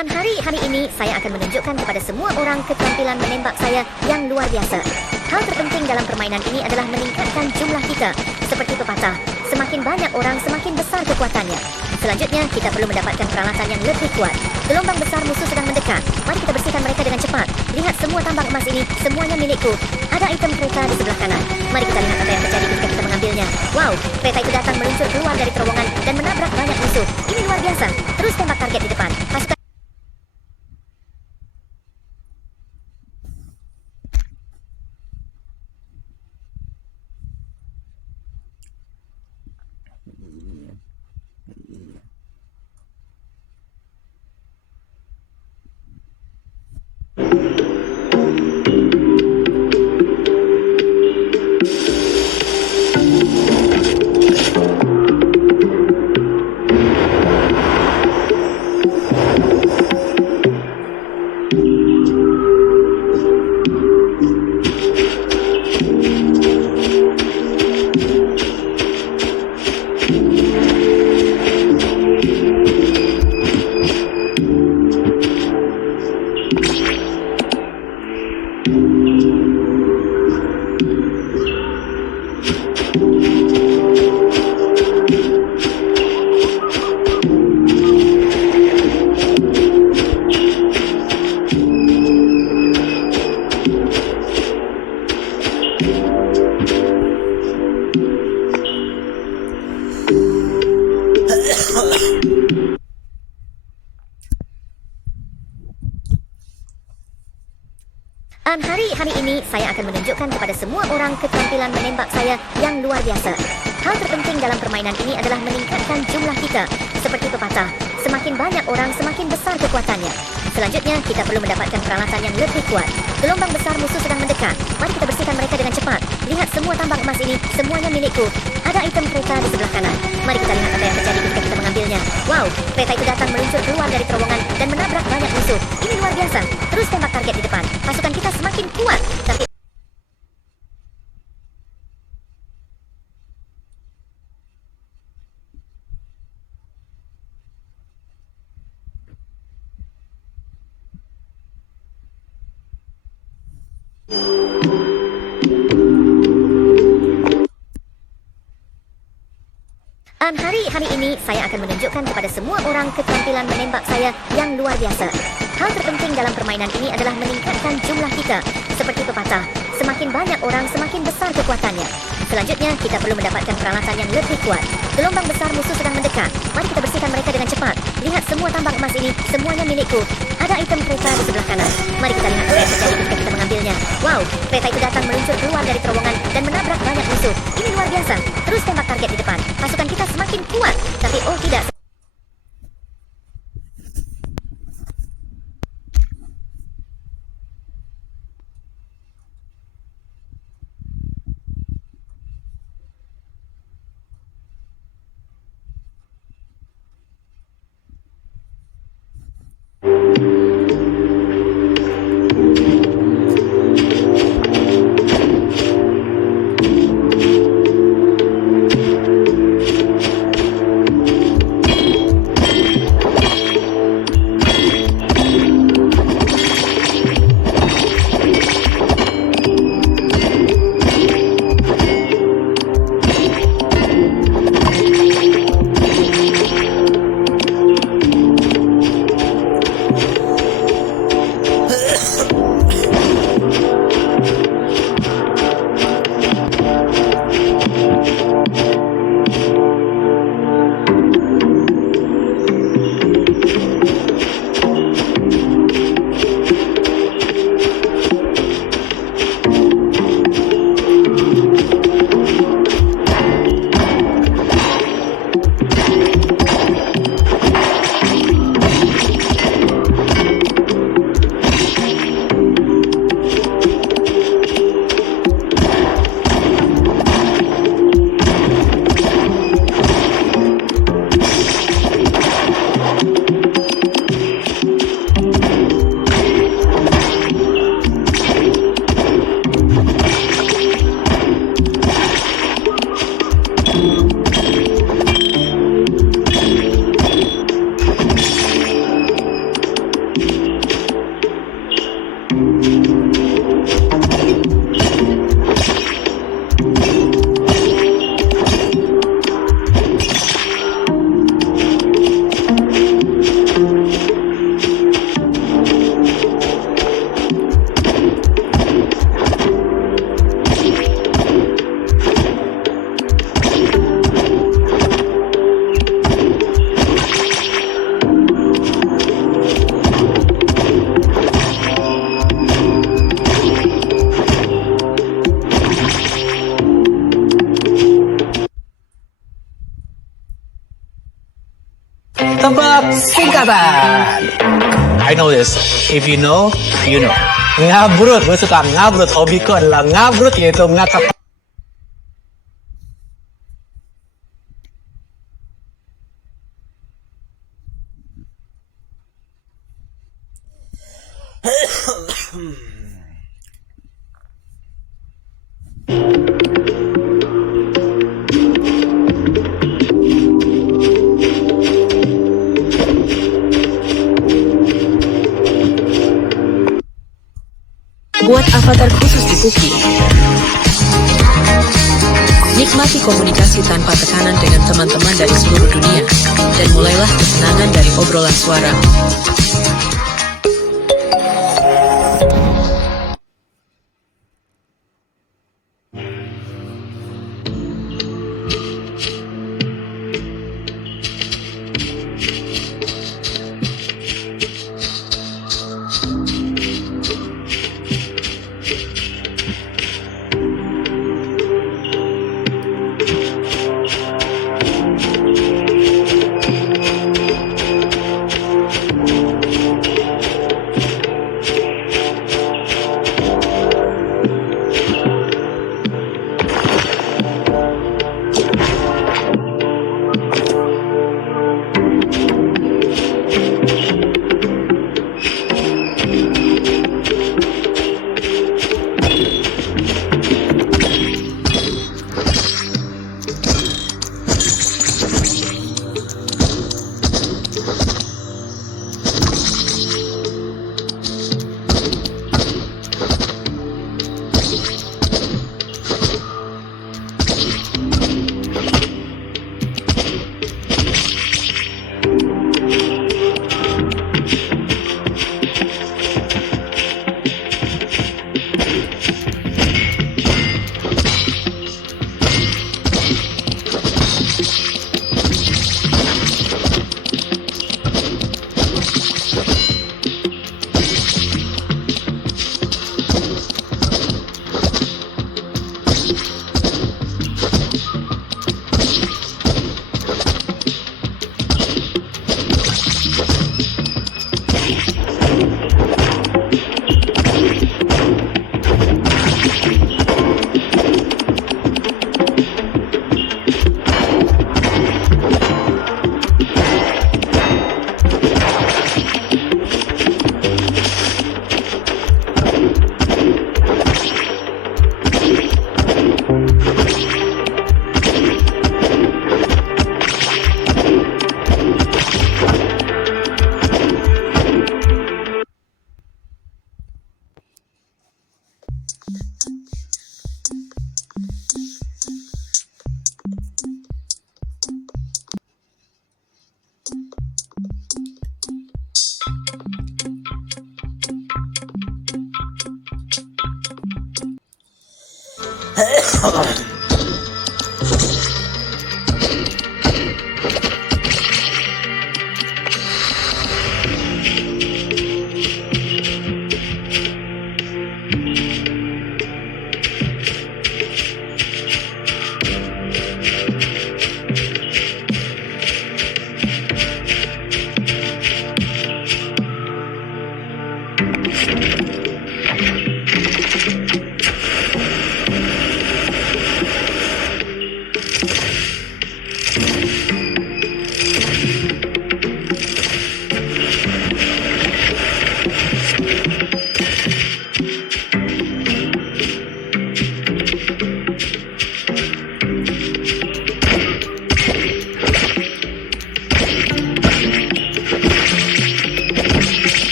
Hari ini saya akan menunjukkan kepada semua orang keterampilan menembak saya yang luar biasa. Hal terpenting dalam permainan ini adalah meningkatkan jumlah kita. Seperti pepatah, semakin banyak orang semakin besar kekuatannya. Selanjutnya, kita perlu mendapatkan peralatan yang lebih kuat. Gelombang besar musuh sedang mendekat. Mari kita bersihkan mereka dengan cepat. Lihat semua tambang emas ini, semuanya milikku. Ada item kereta di sebelah kanan. Mari kita lihat apa yang terjadi ketika kita mengambilnya. Wow, kereta itu datang meluncur keluar dari terowongan dan menabrak banyak musuh. Ini luar biasa. Terus tembak target di depan. Pasukan Hari ini saya akan menunjukkan kepada semua orang keterampilan menembak saya yang luar biasa. Hal terpenting dalam permainan ini adalah meningkatkan jumlah kita. Seperti pepatah, semakin banyak orang semakin besar kekuatannya. Selanjutnya, kita perlu mendapatkan peralatan yang lebih kuat. Gelombang besar musuh sedang mendekat. Mari kita bersihkan mereka dengan cepat. Lihat semua tambang emas ini, semuanya milikku. Ada item kereta di sebelah kanan. Mari kita lihat apa yang terjadi ketika kita mengambilnya. Wow, kereta itu datang meluncur keluar dari terowongan dan menabrak banyak musuh. Ini luar biasa. Terus tembak target di depan. Pasukan kita semakin kuat, tapi hari ini saya akan menunjukkan kepada semua orang keterampilan menembak saya yang luar biasa. Hal terpenting dalam permainan ini adalah meningkatkan jumlah kita. Seperti pepatah, semakin banyak orang semakin besar kekuatannya. Selanjutnya, kita perlu mendapatkan peralatan yang lebih kuat. Gelombang besar musuh sedang mendekat. Mari kita bersihkan mereka dengan cepat. Lihat semua tambang emas ini, semuanya milikku. Ada item kereta di sebelah kanan. Mari kita lihat apa yang terjadi ketika kita mengambilnya. Wow, kereta itu datang meluncur keluar dari terowongan dan menabrak banyak musuh. Ini luar biasa. Terus tembak target di depan. Pasukan kita semakin kuat, tapi oh tidak. tebak singkatan. I know this. If you know, you know. Ngabrut, gue suka ngabrut. Hobiku adalah ngabrut, yaitu ngakak. Buat avatar khusus di Kuki. Nikmati komunikasi tanpa tekanan dengan teman-teman dari seluruh dunia. Dan mulailah kesenangan dari obrolan suara.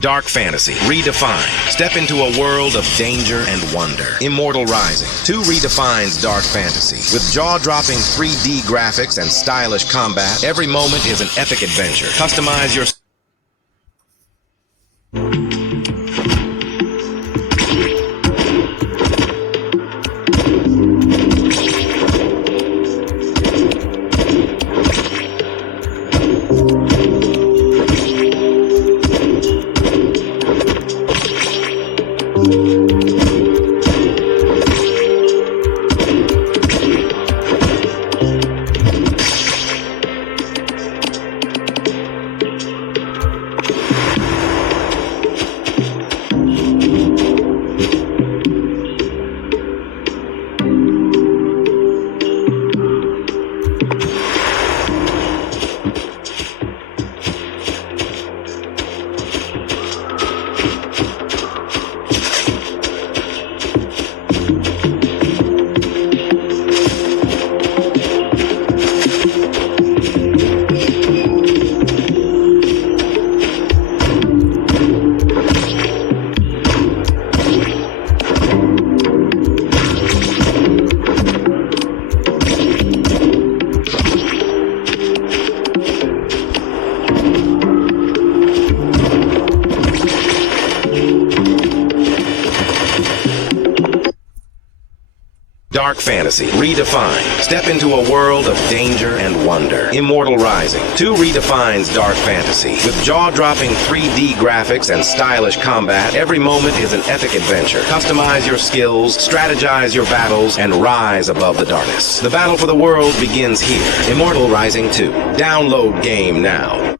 Dark Fantasy Redefined. Step into a world of danger and wonder. Immortal Rising 2 redefines Dark Fantasy. With jaw-dropping 3D graphics and stylish combat, every moment is an epic adventure. Customize your Dark Fantasy Redefined. Step into a world of danger and wonder. Immortal Rising 2 redefines Dark Fantasy. With jaw-dropping 3D graphics and stylish combat, every moment is an epic adventure. Customize your skills, strategize your battles, and rise above the darkness. The battle for the world begins here. Immortal Rising 2. Download game now.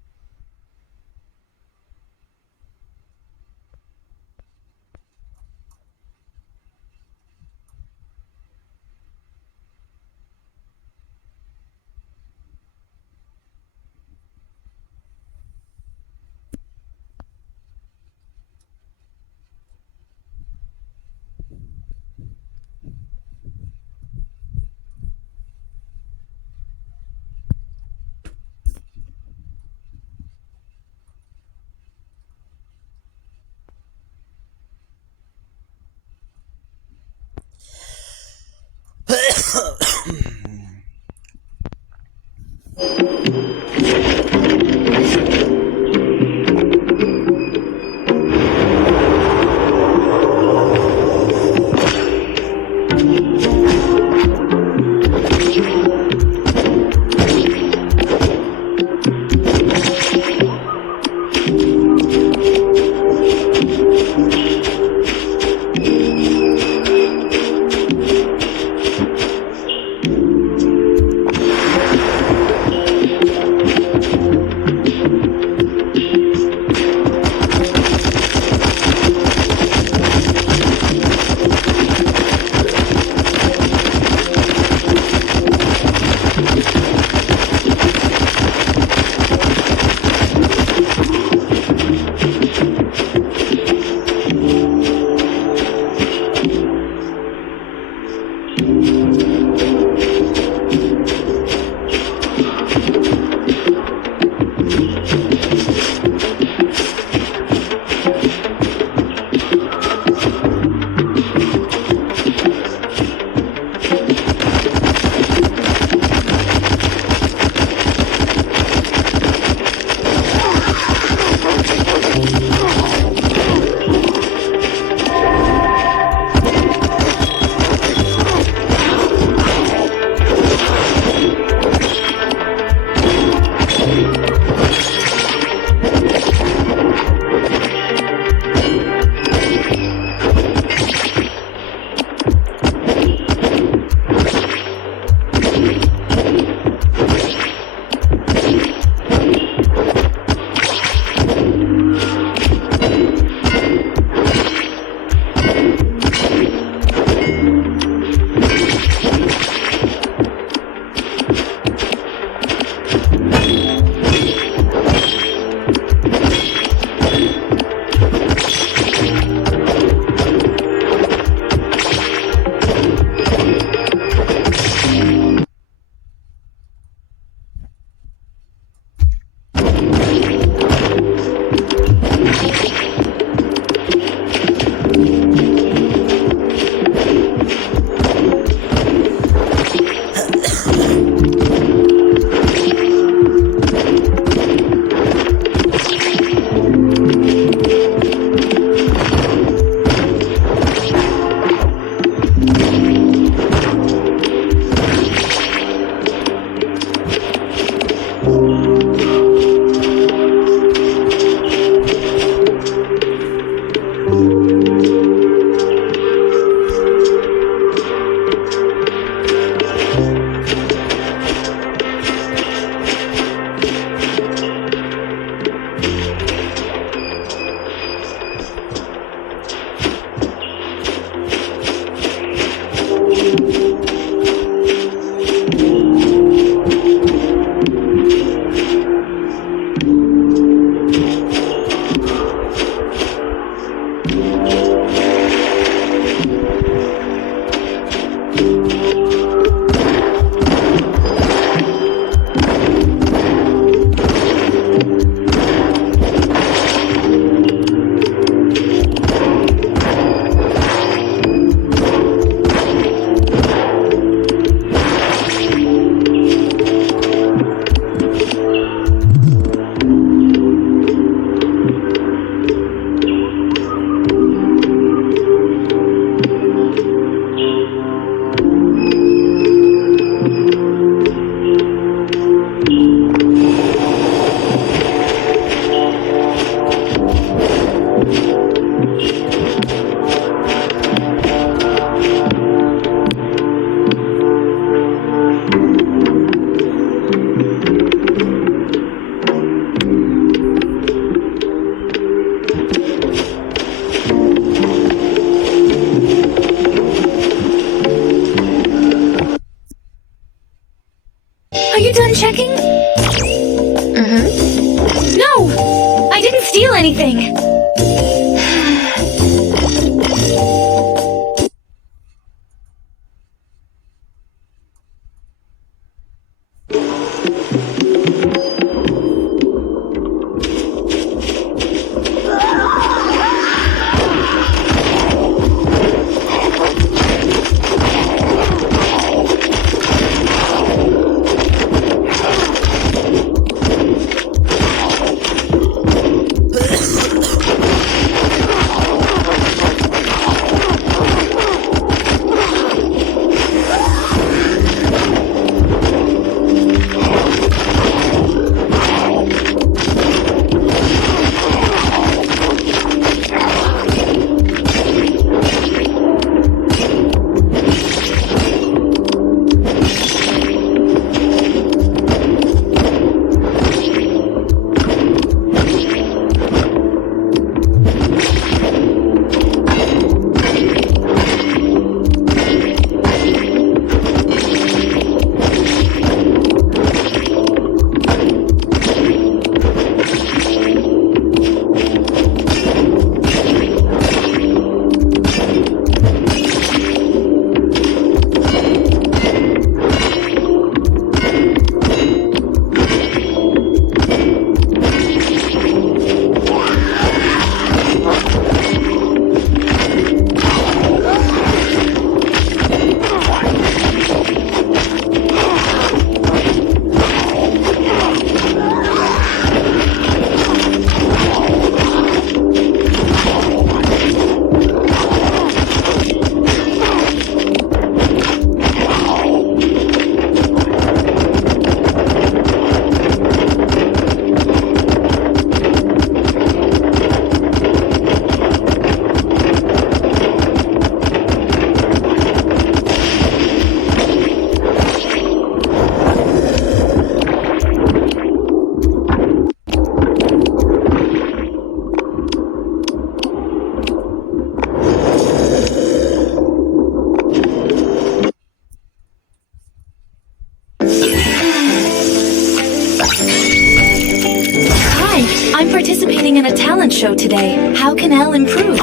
How can Elle improve?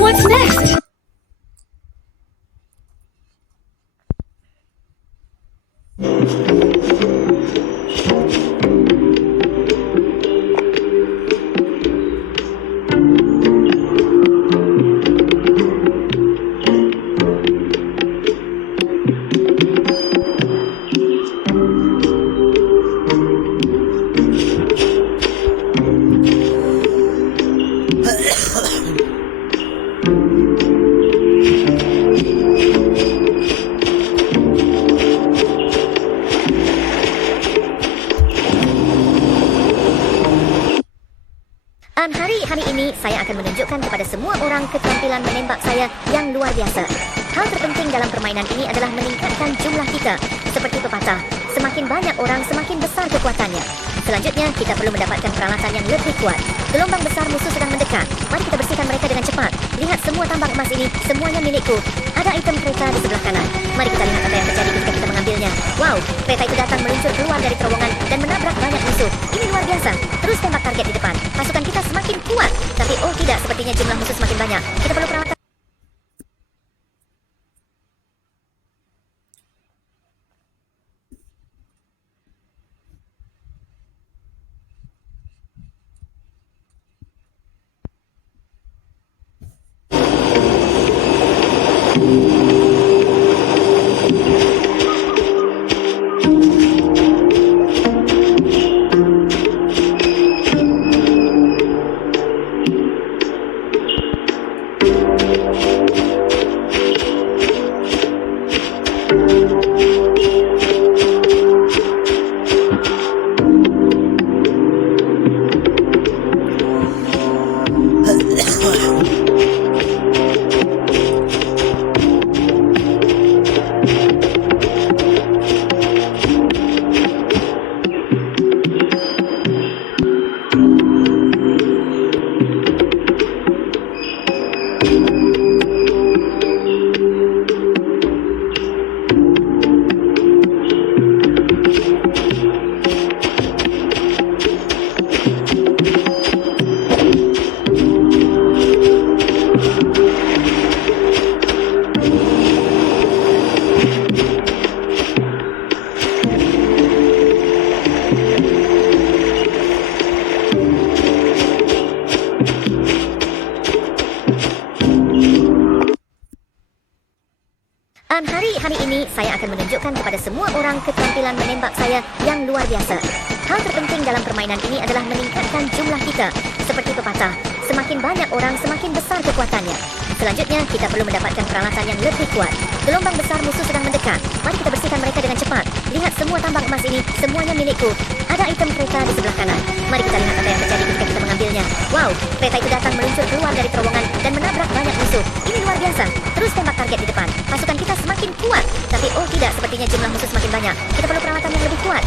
What's next? Hari ini saya akan menunjukkan kepada semua orang keterampilan menembak saya yang luar biasa. Hal terpenting dalam permainan ini adalah meningkatkan jumlah kita. Seperti pepatah, semakin banyak orang semakin besar kekuatannya. Selanjutnya, kita perlu mendapatkan peralatan yang lebih kuat. Gelombang besar musuh sedang mendekat. Mari kita bersihkan mereka dengan cepat. Lihat semua tambang emas ini, semuanya milikku. Ada item kereta di sebelah kanan. Mari kita lihat apa yang terjadi ketika kita mengambilnya. Wow, kereta itu datang meluncur keluar dari terowongan dan menabrak banyak musuh. Ini luar biasa. Terus tembak target di depan. Pasukan kita semakin kuat. Tapi oh tidak, sepertinya jumlah musuh semakin banyak. Kita perlu peralatan. Hari ini saya akan menunjukkan kepada semua orang keterampilan menembak saya yang luar biasa. Hal terpenting dalam permainan ini adalah meningkatkan jumlah kita. Seperti pepatah, semakin banyak orang semakin besar kekuatannya. Selanjutnya, kita perlu mendapatkan peralatan yang lebih kuat. Gelombang besar musuh sedang mendekat. Mari kita bersihkan mereka dengan cepat. Lihat semua tambang emas ini, semuanya milikku. Ada item kereta di sebelah kanan. Mari kita lihat apa yang terjadi ketika kita mengambilnya. Wow, kereta itu datang meluncur keluar dari terowongan dan menabrak banyak musuh. Ini luar biasa. Terus tembak target di depan. Pasukan kita semakin kuat. Tapi oh tidak, sepertinya jumlah musuh semakin banyak. Kita perlu peralatan yang lebih kuat.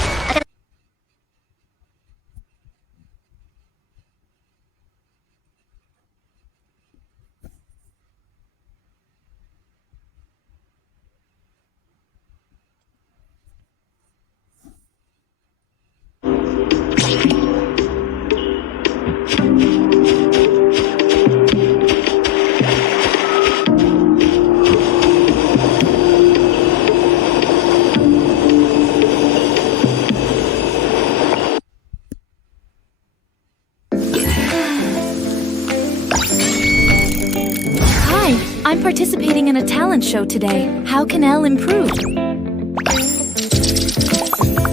I'm participating in a talent show today. How can Elle improve?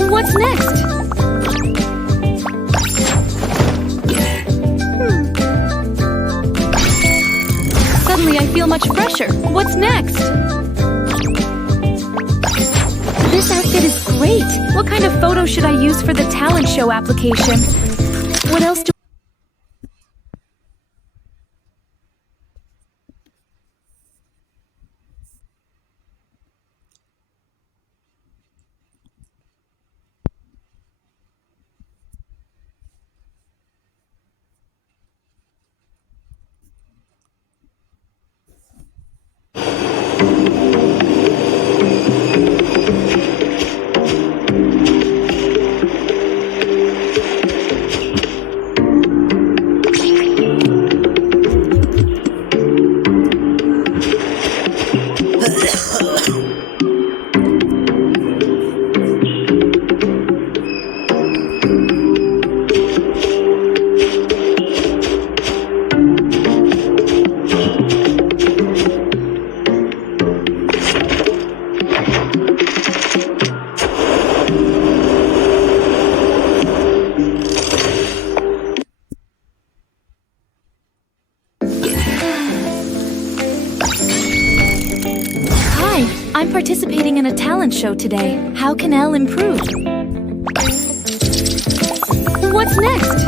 What's next? Suddenly I feel much fresher. What's next? This outfit is great. What kind of photo should I use for the talent show application? What else do Hi, I'm participating in a talent show today. How can Elle improve? What's next?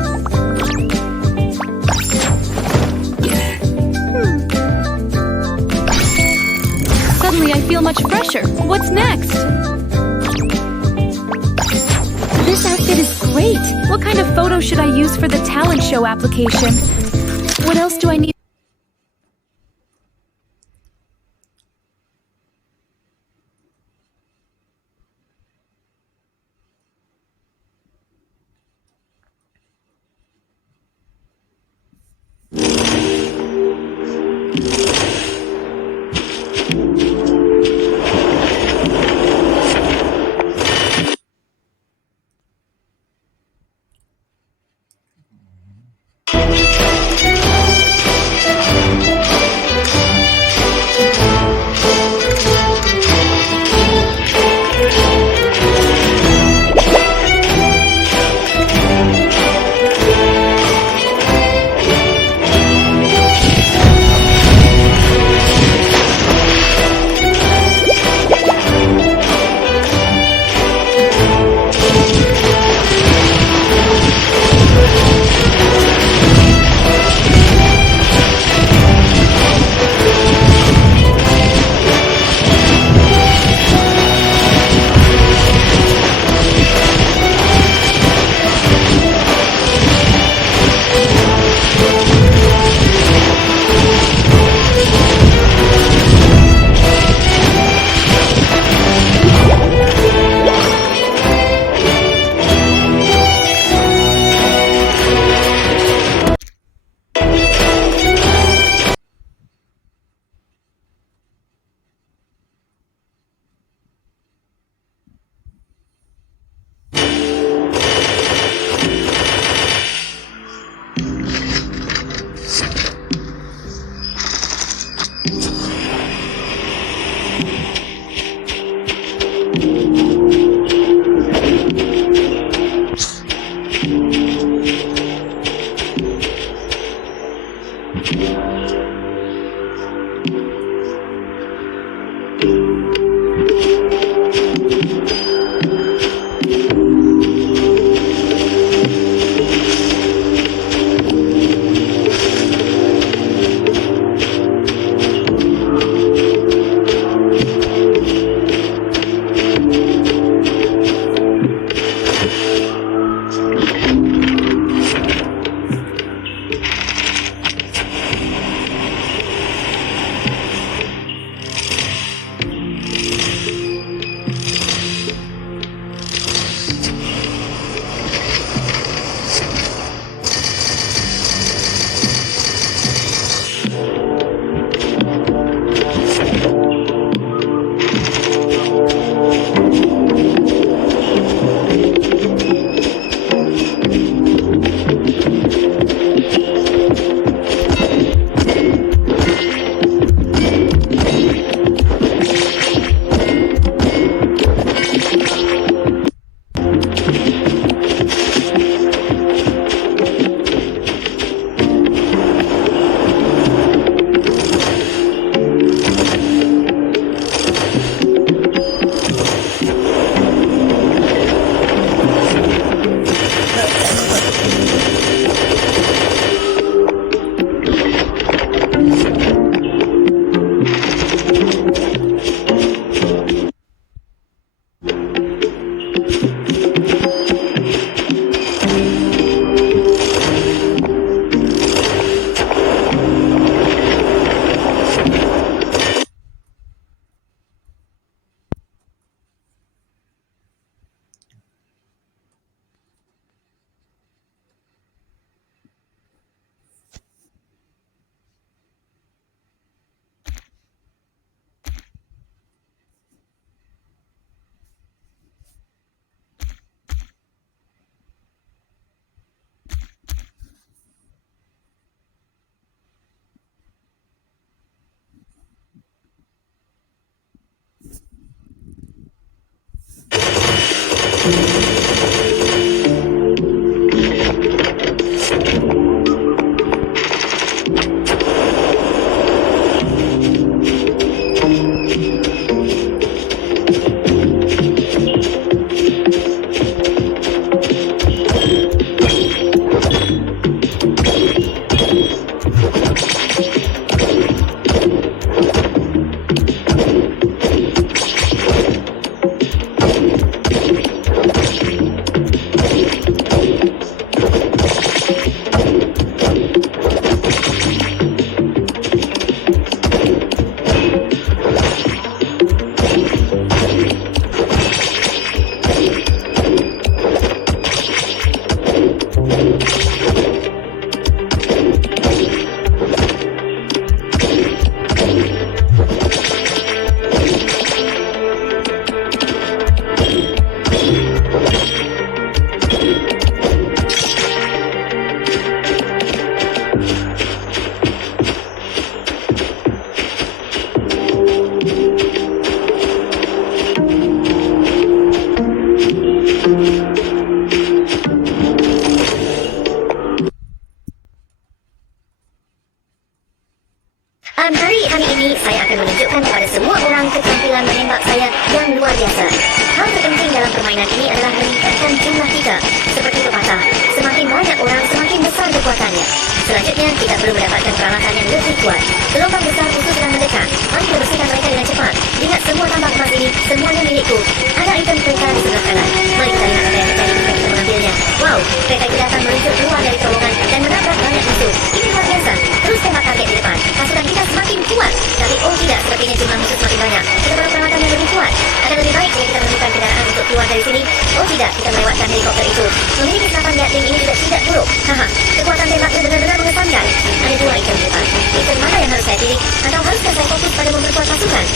Suddenly I feel much fresher. What's next? This outfit is great. What kind of photo should I use for the talent show application? What else do I need? Hari ini saya akan menunjukkan kepada semua orang keterampilan menembak saya yang luar biasa. Hal terpenting dalam permainan ini adalah meningkatkan jumlah kita. Seperti pepatah, semakin banyak orang, semakin besar kekuatannya. Selanjutnya, kita perlu mendapatkan peralatan yang lebih kuat. Gelombang besar musuh sedang mendekat. Mari kita bersihkan mereka dengan cepat. Lihat semua tambang emas ini, semuanya milikku. Ada item kereta di sebelah kanan. Mari kita lihat apa yang terjadi jika kita mengambilnya. Wow, kereta kita akan meluncur keluar dari terowongan dan menabrak banyak musuh. Ini luar biasa. Terus tembak target di depan. Pasukan kita semakin kuat. Tapi oh tidak, sepertinya jumlah musuh semakin banyak. Kita perlu peralatan yang lebih kuat. Akan lebih baik jika kita menemukan kendaraan untuk keluar dari sini. Oh tidak, kita melewatkan helikopter itu. Memiliki senapan Gatling ini juga tidak buruk. Haha, kekuatan tembaknya benar-benar mengesankan. Ada dua item di depan. Item mana yang harus saya pilih? Atau haruskah saya fokus pada memperkuat pasukan?